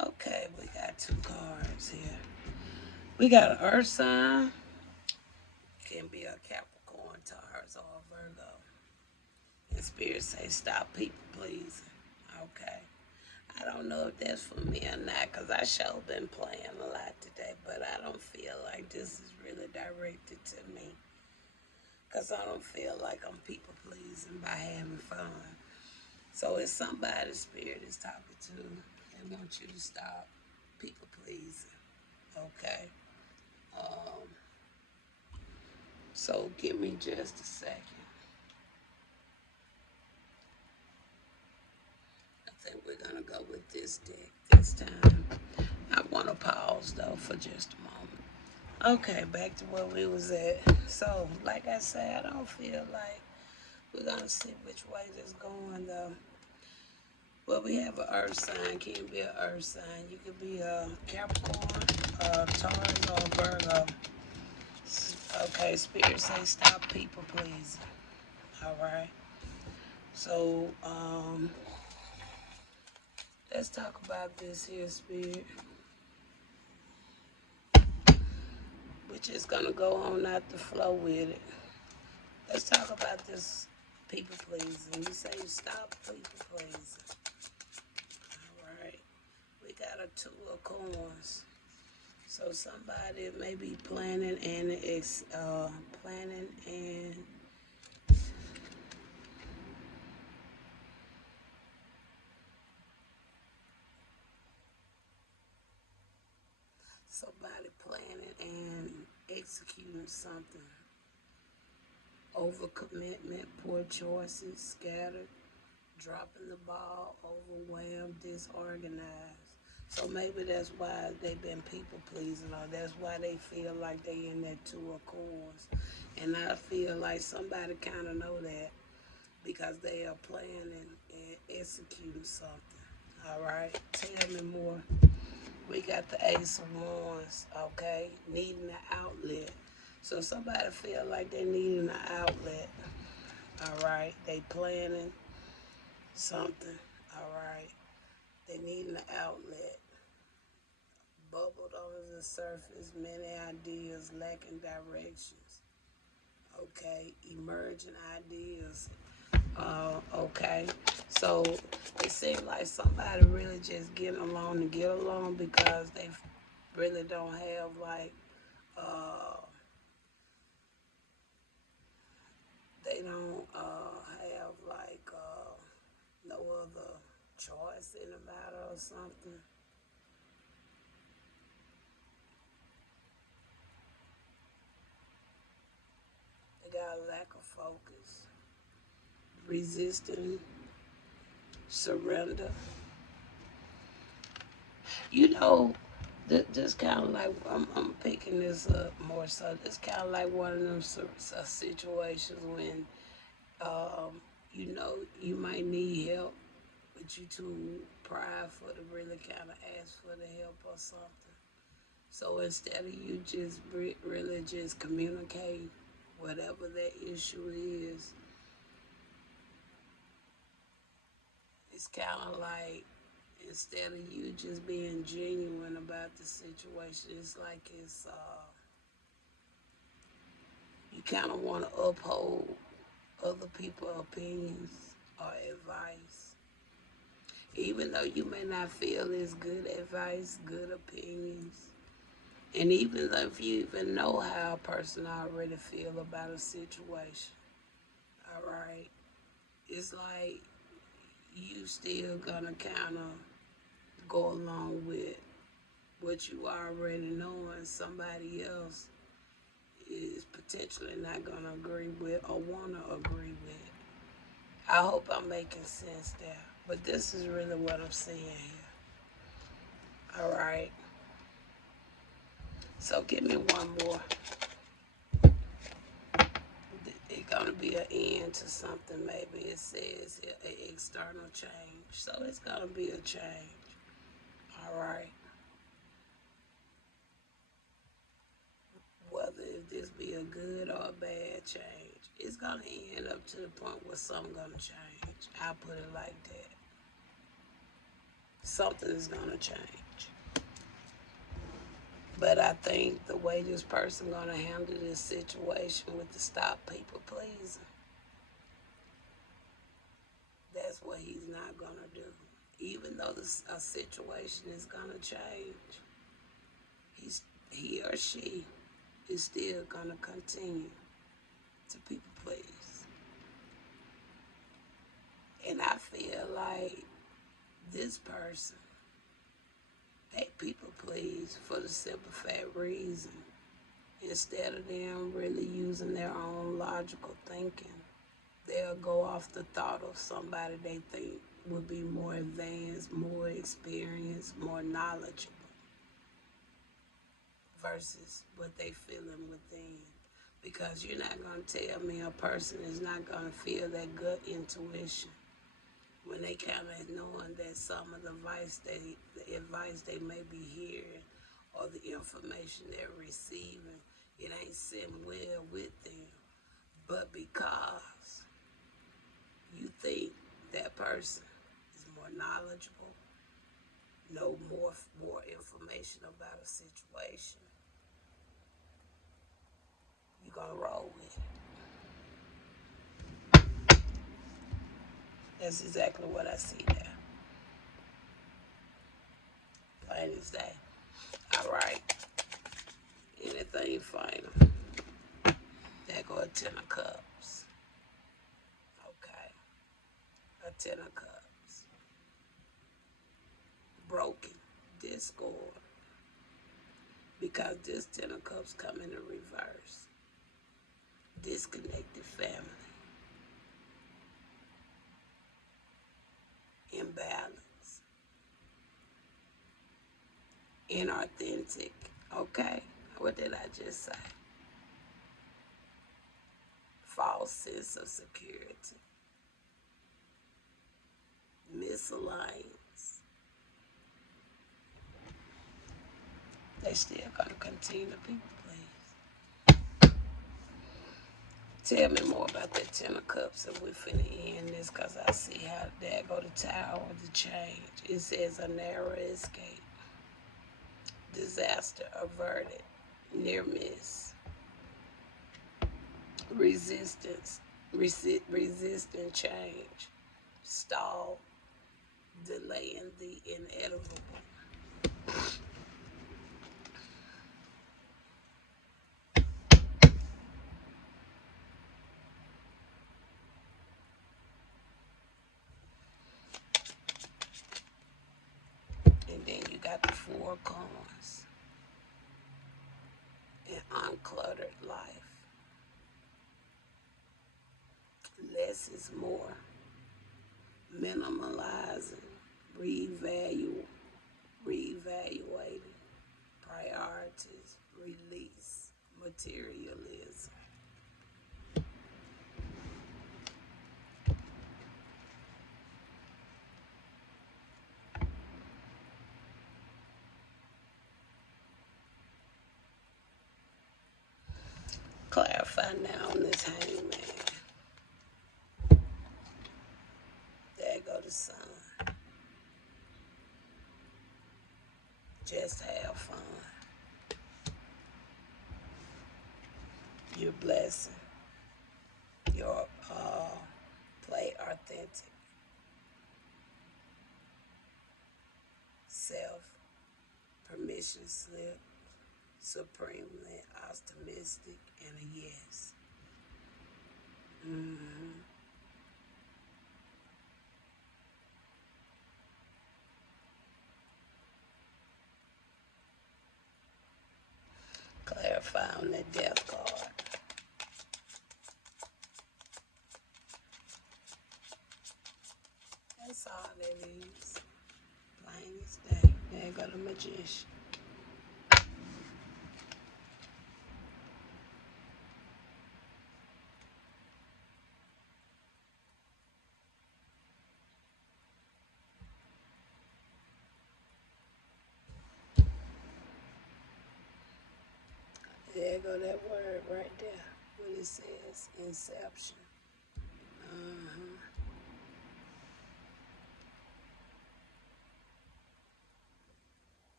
Okay, we got two cards here. We got an earth sign. Can be a Capricorn, Taurus, or a Virgo. And Spirit say, stop people pleasing. Okay. I don't know if that's for me or not, because I sure been playing a lot today, but I don't feel like this is really directed to me. Because I don't feel like I'm people pleasing by having fun. So if somebody's spirit is talking to, they want you to stop people pleasing. Okay? Um, so give me just a second. I think we're going to go with this deck this time. I want to pause though for just a moment. Okay, back to where we was at. So, like I said, I don't feel like we're gonna see which way this going though. Well, we have an earth sign. Can be an earth sign. You could be a Capricorn, a Taurus, or a Virgo. Okay, Spirit say stop people pleasing. All right. So, let's talk about this here, Spirit. We're just gonna go on out the flow with it. Let's talk about this people pleasing. You say stop people pleasing. All right. We got a two of coins. So somebody may be planning and somebody planning and executing something. Overcommitment, poor choices, scattered, dropping the ball, overwhelmed, disorganized. So maybe that's why they've been people pleasing, or that's why they feel like they in that two of coins. And I feel like somebody kind of know that because they are planning and executing something. All right, tell me more. We got the Ace of Wands, okay? Needing an outlet. So somebody feel like they needing an outlet. All right, they planning something. All right, they needing an outlet. Bubbled on the surface, many ideas lacking directions. Okay, emerging ideas. Okay, so it seems like somebody really just getting along to get along because they really don't have like uh, they don't have like no other choice in the matter or something. They got a lack of focus, resisting surrender. You know, this kind of like I'm picking this up more so. This kind of like one of them situations when you know you might need help, but you too prideful to really kind of ask for the help or something. So instead of you just really just communicate whatever that issue is, it's kind of like instead of you just being genuine about the situation, it's like you kind of want to uphold other people's opinions or advice. Even though you may not feel it's good advice, good opinions, and even though if you even know how a person already feel about a situation, all right, it's like you still gonna kind of go along with what you already know and somebody else is potentially not gonna agree with or wanna agree with. I hope I'm making sense there. But this is really what I'm seeing here. All right. So give me one more. It's gonna be an end to something. Maybe it says here, an external change. So it's gonna be a change. All right. Whether if this be a good or a bad change, it's gonna end up to the point where something gonna change. I'll put it like that. something is going to change. But I think the way this person going to handle this situation with the stop people pleasing, that's what he's not going to do. Even though a situation is going to change, he or she is still going to continue to people please. And I feel like this person, they people please for the simple fact reason, instead of them really using their own logical thinking, they'll go off the thought of somebody they think would be more advanced, more experienced, more knowledgeable versus what they feeling within. Because you're not going to tell me a person is not going to feel that gut intuition when they kind of knowing that some of the advice they may be hearing or the information they're receiving, it ain't sitting well with them. But because you think that person is more knowledgeable, know more information about a situation, you're gonna roll with it. That's exactly what I see there. Plain as day. All right. Anything final? There go a 10 of cups. Okay. A 10 of cups. Broken. Discord. Because this 10 of cups come in the reverse. Disconnected family. Imbalance. Inauthentic. Okay. What did I just say? False sense of security. Misalliance. They still gonna continue to people please. Tell me more about that 10 of cups if we finna end this, because I see how there go the tower of the change. It says a narrow escape. Disaster averted. Near miss. Resistance. Resisting change. Stall. Delaying the inevitable. And then you got the 4 coins. An uncluttered life. Less is more. Minimalizing. Reevaluating. Priorities. Release. Materialism. Clarify now on this hangman. There go the sun. Just have fun. Your blessing. Your play authentic. Self. Permission slip. Supremely optimistic and a yes. Clarify on that death card. That's all that is. Plain as day. There go the magician. There go that word right there. What it says, inception. Uh-huh.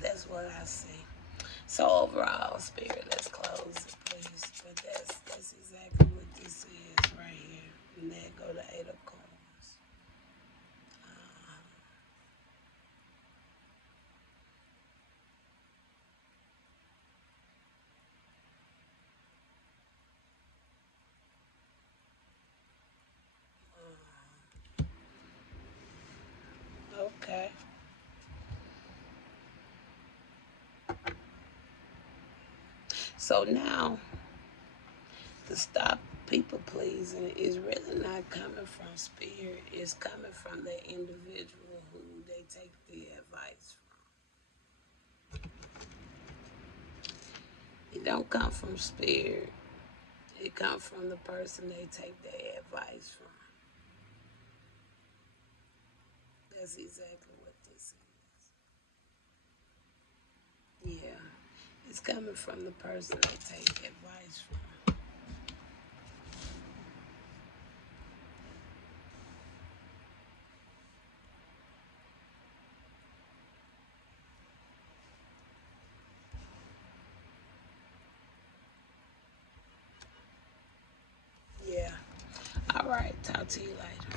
that's what I see. So overall, Spirit, let's close it, please. But that's exactly what this is right here. And then go to Eight of Coins. Okay. So now, to stop people pleasing is really not coming from Spirit. It's coming from the individual who they take the advice from. It don't come from Spirit. It comes from the person they take their advice from. That's exactly what this is. Yeah. It's coming from the person they take advice from. Yeah. All right. Talk to you later.